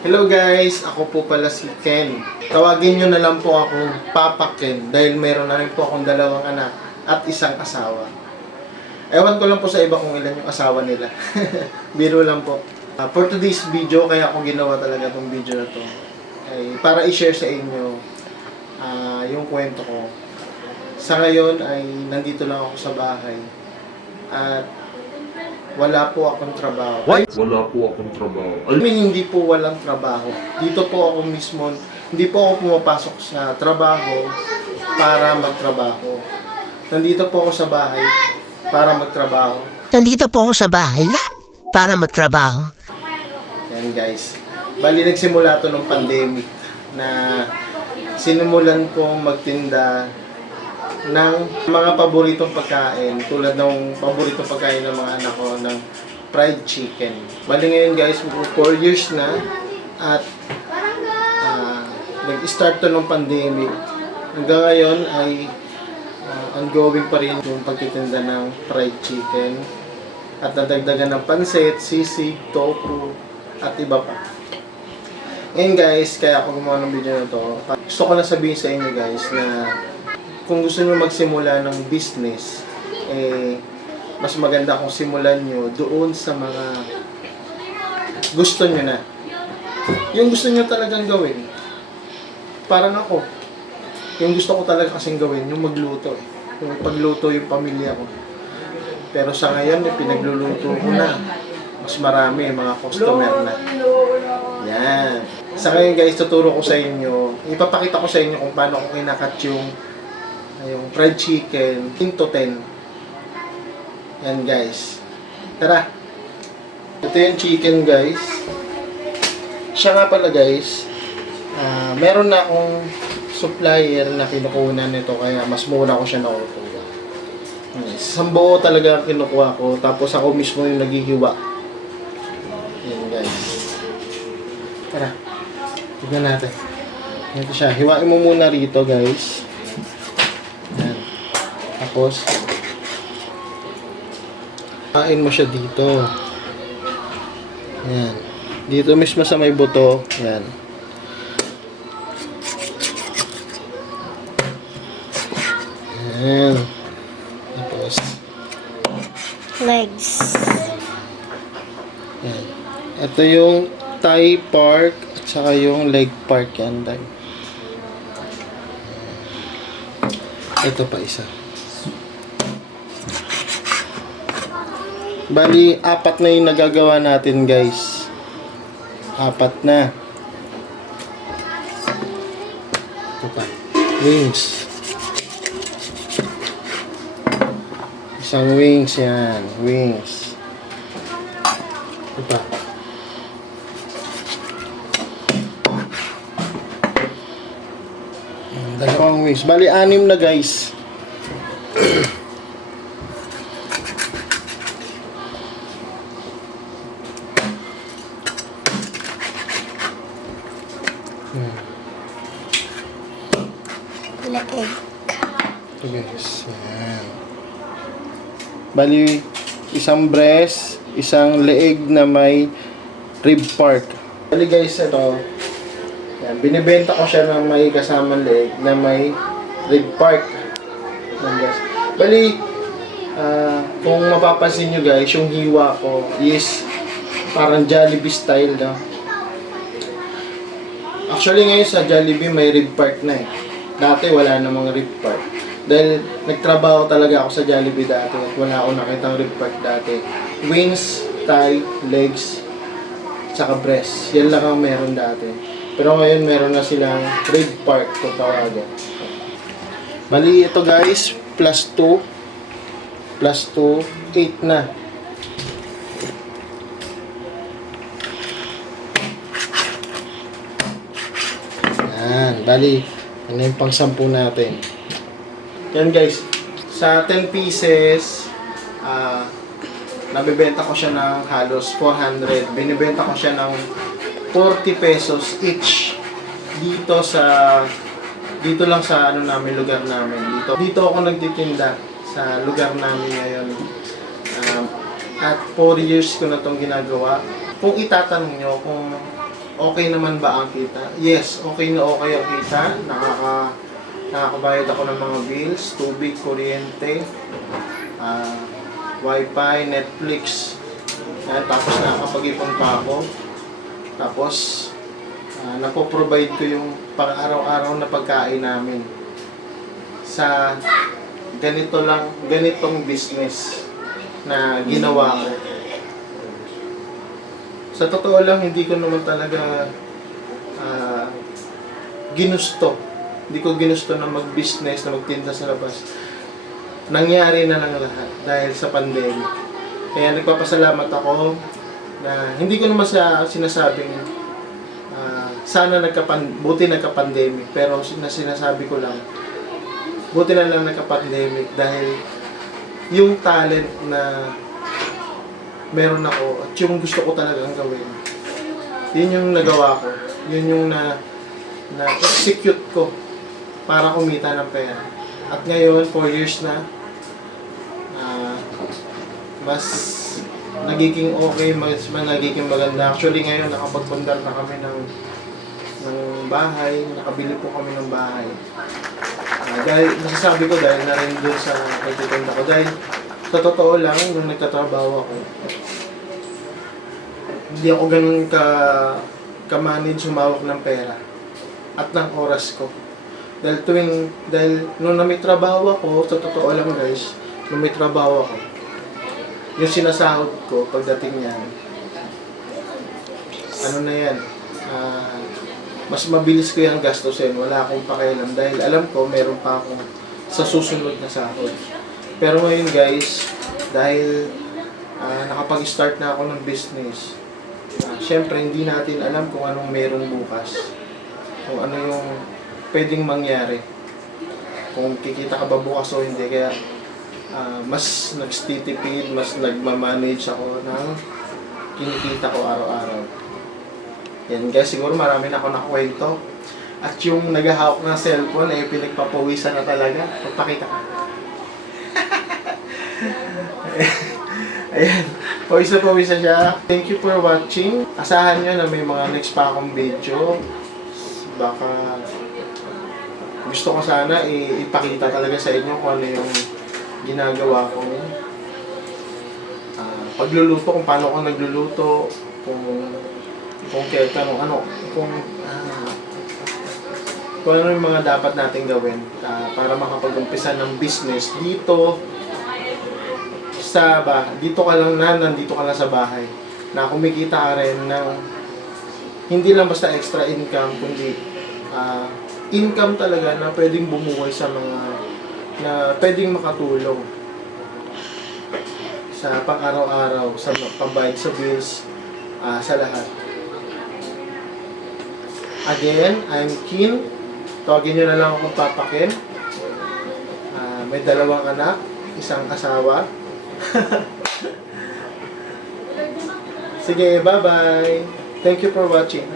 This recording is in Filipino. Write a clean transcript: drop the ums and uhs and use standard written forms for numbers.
Hello guys, ako po pala si Ken. Tawagin nyo na lang po akong Papa Ken dahil meron na rin po akong 2 anak at isang asawa. Ewan ko lang po sa iba kung ilan yung asawa nila. Biro lang po. For today's video, kaya ako ginawa talaga itong video na to ay para i-share sa inyo yung kwento ko. Sa ngayon ay nandito lang ako sa bahay at wala po akong trabaho. What? Wala po akong trabaho. I mean, hindi po walang trabaho. Dito po ako mismo, hindi po ako pumapasok sa trabaho para magtrabaho. Nandito po ako sa bahay para magtrabaho. Nandito po ako sa bahay para magtrabaho. Yan guys. Bali, nagsimula to nung pandemic na sinimulan kong magtinda ng mga paboritong pagkain tulad ng paboritong pagkain ng mga anak ko ng fried chicken. Bali ngayon guys, 4 years na at nag-start to ng pandemic. Hanggang ngayon ay ongoing pa rin yung pagtitinda ng fried chicken at nadagdagan ng pansit, sisig, tofu at iba pa. Ngayon guys, kaya ako gumawa ng video na to. Gusto ko na sabihin sa inyo guys na kung gusto nyo magsimula ng business, mas maganda kung simulan nyo doon sa mga gusto nyo na. Yung gusto nyo talagang gawin. Parang ako. Yung gusto ko talaga kasing gawin, yung magluto. Yung pagluto yung pamilya ko. Pero sa ngayon, pinagluluto ko na. Mas marami, mga customer na. Yan. Sa ngayon guys, tuturo ko sa inyo, ipapakita ko sa inyo kung paano ko kinakat yung fried chicken 10 to 10. Yan guys. Tara. Ito yung chicken guys. Siya nga pala guys. Meron na akong supplier na kinukunan nito kaya mas mura ko siya nakukuha. Isang buo talaga kinukuha ko tapos ako mismo yung naghihiwa. Yan guys. Tara. Tignan natin. Ito siya. Hiwain mo muna rito guys. Tapos, kain mo siya dito. Ayan. Dito mismo sa may buto. Ayan. Ayan. Tapos, Legs. ayan. Ito yung thigh part at saka yung leg part. Yan. Ito pa isa. Bali, 4 na yung nagagawa natin guys. 4 na. Ito pa. Wings. Isang wings yan. Wings. Ito pa. Dalawang wings. Bali, 6 na guys. Leeg. Ito guys. Yan. Bali, isang breast, isang leeg na may rib part. Bali guys, ito. Yan. Binibenta ko siya ng may kasamang leeg na may rib part. Yan guys. Bali, kung mapapansin nyo guys, yung hiwa ko is parang Jollibee style, no? Actually ngayon sa Jollibee may rib part na eh. Dati wala namang rib part. Dahil nagtrabaho talaga ako sa Jollibee dati at wala akong nakitang rib part dati. Wings, thigh, legs, saka breast. Yan lang ang meron dati. Pero ngayon meron na silang rib part kung tawagan. Bali ito guys, plus 2, 8 na. Yan, bali ano yung pang-10 natin. Yan guys, sa 10 pieces, nabibenta ko siya ng halos 400. Binibenta ko siya ng 40 pesos each. Dito lang sa lugar namin. Dito ako nagtitinda sa lugar namin ngayon. At 4 years ko na itong ginagawa. Kung itatanong nyo kung okay naman ba ang kita? Yes, okay na okay ang kita. Nakakabayad ako ng mga bills, tubig, kuryente, wifi, Netflix. Yan, tapos nakakapag-ipon pa ako. Tapos, napoprovide ko yung pang-araw-araw na pagkain namin sa ganitong business na ginawa ko. Sa totoo lang, hindi ko naman talaga ginusto. Hindi ko ginusto na mag-business, na magtinda sa labas. Nangyari na lang lahat dahil sa pandemic. Kaya nagpapasalamat ako na hindi ko naman sinasabing sana buti nagka-pandemic. Pero sinasabi ko lang, buti na lang nagka-pandemic dahil yung talent na meron ako at yung gusto ko talagang gawin, yun yung nagawa ko. Yun yung na-execute ko para kumita ng pera. At ngayon, 4 years na, mas nagiging okay, mas nagiging maganda. Actually, ngayon, nakapagpundar na kami ng bahay, nakabili po kami ng bahay. Dahil, nasasabi ko dahil na rin doon sa pagtitinda ko. Dahil, sa totoo lang, nung nagtatrabaho ako, hindi ako ganun ka-manage humawak ng pera at ng oras ko. Dahil nung may trabaho ako, sa totoo lang guys, nung may trabaho ako, yung sinasahod ko pagdating niyan, ano na yan, mas mabilis ko yung gastusin, wala akong pakialam dahil alam ko meron pa akong sa susunod na sahod. Pero ngayon guys, dahil nakapag-start na ako ng business, syempre hindi natin alam kung anong meron bukas. Kung ano yung pwedeng mangyari. Kung kikita ka ba bukas o hindi. Kaya mas nagstitipid, mas nagmamanage ako ng kinikita ko araw-araw. Yan guys, siguro marami na ako nakwento. At yung naghahawak ng cellphone ay pinagpapawisan na talaga. Pagpakita ka. Ayan, pawis na siya. Thank you for watching. Asahan nyo na may mga next pa akong video. Baka gusto ko sana ipakita talaga sa inyo kung ano yung ginagawa ko. Pagluluto, kung paano ako nagluluto, kung ano yung mga dapat natin gawin para makapag-umpisa ng business dito dito ka lang nandito ka lang sa bahay na kumikita ka rin ng hindi lang basta extra income kundi income talaga na pwedeng bumuhay sa mga na pwedeng makatulong sa pang-araw-araw, sa pambayad sa bills, sa lahat. Again, I'm Kin. Tawagin nyo na lang akong Papa Ken. May 2 anak, 1 asawa. Sige, bye-bye. Thank you for watching.